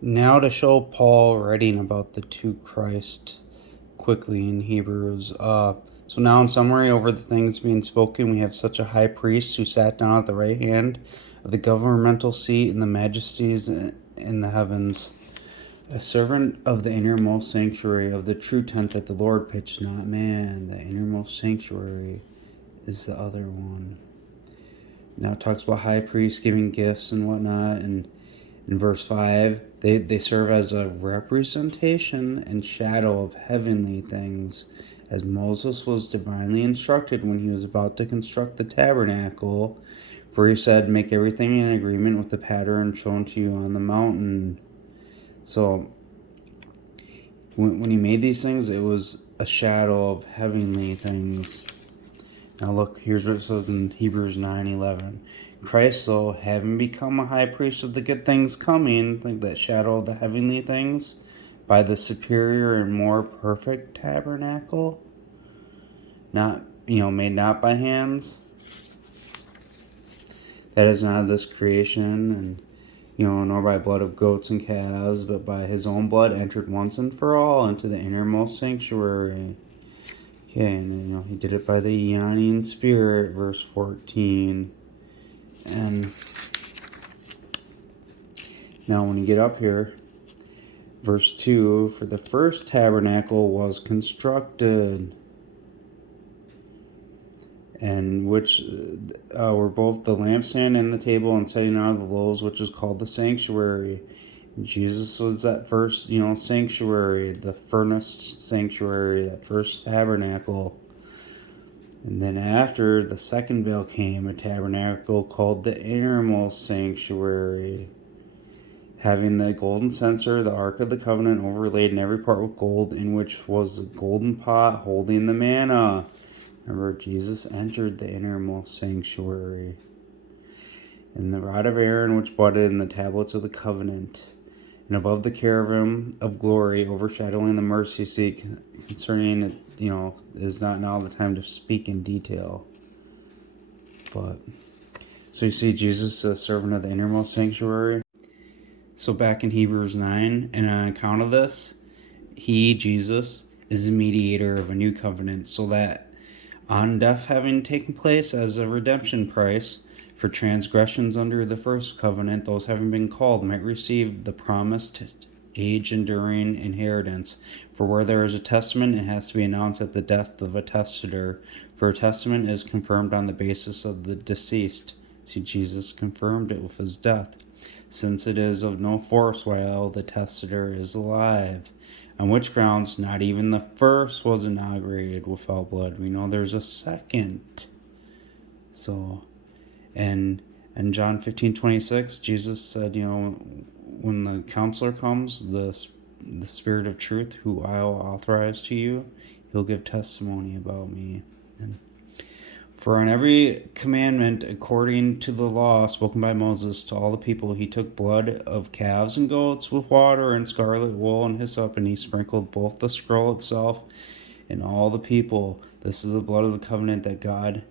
Now to show Paul writing about the two Christ quickly in Hebrews. So now in summary, over the things being spoken, we have such a high priest who sat down at the right hand of the governmental seat in the majesties in the heavens, a servant of the innermost sanctuary of the true tent that the Lord pitched, not man. The innermost sanctuary is the other one. Now it talks about high priests giving gifts and whatnot, and in verse 5, they serve as a representation and shadow of heavenly things, as Moses was divinely instructed when he was about to construct the tabernacle, for he said, make everything in agreement with the pattern shown to you on the mountain. So when he made these things, it was a shadow of heavenly things. Now look, here's what it says in Hebrews 9:11. Christ, though, having become a high priest of the good things coming, like that shadow of the heavenly things, by the superior and more perfect tabernacle, not, made not by hands, that is not of this creation, and, nor by blood of goats and calves, but by his own blood entered once and for all into the innermost sanctuary. Okay, and he did it by the Ionian Spirit, verse 14. And now when you get up here, verse 2, for the first tabernacle was constructed, and which were both the lampstand and the table and setting out of the loaves, which is called the sanctuary. Jesus was that first, sanctuary, the furnace sanctuary, that first tabernacle. And then after, the second veil came, a tabernacle called the innermost sanctuary, having the golden censer, the Ark of the Covenant, overlaid in every part with gold, in which was a golden pot holding the manna. Remember, Jesus entered the innermost sanctuary. And the rod of Aaron, which budded in the tablets of the covenant, and above the cherubim of glory, overshadowing the mercy seat, concerning it, is not now the time to speak in detail. But, so you see Jesus, a servant of the innermost sanctuary. So back in Hebrews 9, and on account of this, he, Jesus, is the mediator of a new covenant, so that on death having taken place as a redemption price for transgressions under the first covenant, those having been called might receive the promised age-enduring inheritance. For where there is a testament, it has to be announced at the death of a testator, for a testament is confirmed on the basis of the deceased. See, Jesus confirmed it with his death, since it is of no force while the testator is alive. On which grounds not even the first was inaugurated without blood. We know there's a second. So, and John 15:26, Jesus said, when the counselor comes, the Spirit of truth, who I'll authorize to you, he'll give testimony about me. And for on every commandment according to the law spoken by Moses to all the people, he took blood of calves and goats with water and scarlet wool and hyssop, and he sprinkled both the scroll itself and all the people. This is the blood of the covenant that God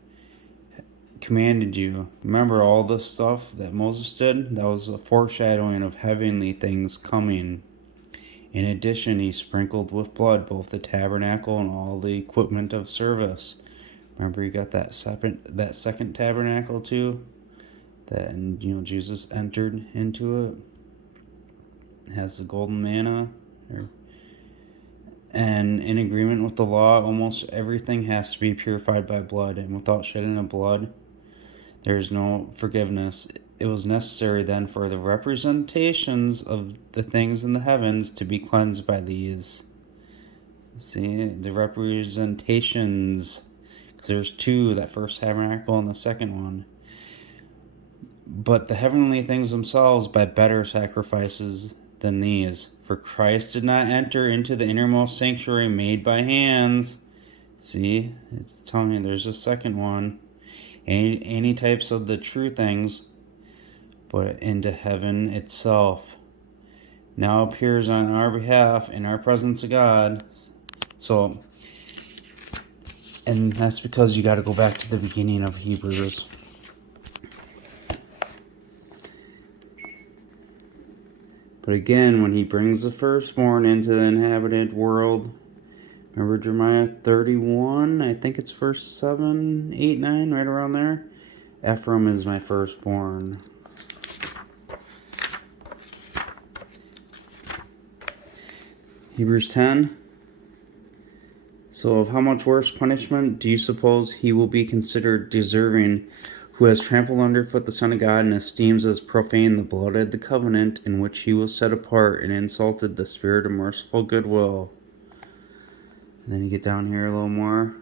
commanded you. Remember all the stuff that Moses did? That was a foreshadowing of heavenly things coming. In addition, he sprinkled with blood both the tabernacle and all the equipment of service. Remember, you got that second tabernacle too, and Jesus entered into it. It has the golden manna, and in agreement with the law, almost everything has to be purified by blood, and without shedding of blood, there is no forgiveness. It was necessary then for the representations of the things in the heavens to be cleansed by these. See, the representations. There's two, that first tabernacle and the second one. But the heavenly things themselves by better sacrifices than these. For Christ did not enter into the innermost sanctuary made by hands. See, it's telling you there's a second one. Any types of the true things, but into heaven itself. Now appears on our behalf in our presence of God. So, and that's because you got to go back to the beginning of Hebrews. But again, when he brings the firstborn into the inhabited world, remember Jeremiah 31? I think it's verse 7, 8, 9, right around there. Ephraim is my firstborn. Hebrews 10. So of how much worse punishment do you suppose he will be considered deserving, who has trampled underfoot the Son of God and esteems as profane the blood of the covenant in which he was set apart and insulted the spirit of merciful goodwill? And then you get down here a little more.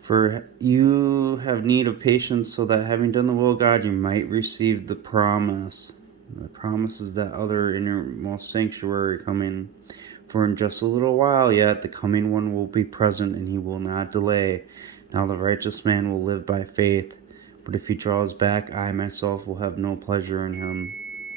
For you have need of patience, so that having done the will of God, you might receive the promise. The promise is that other innermost sanctuary coming. For in just a little while yet, the coming one will be present, and he will not delay. Now the righteous man will live by faith. But if he draws back, I myself will have no pleasure in him.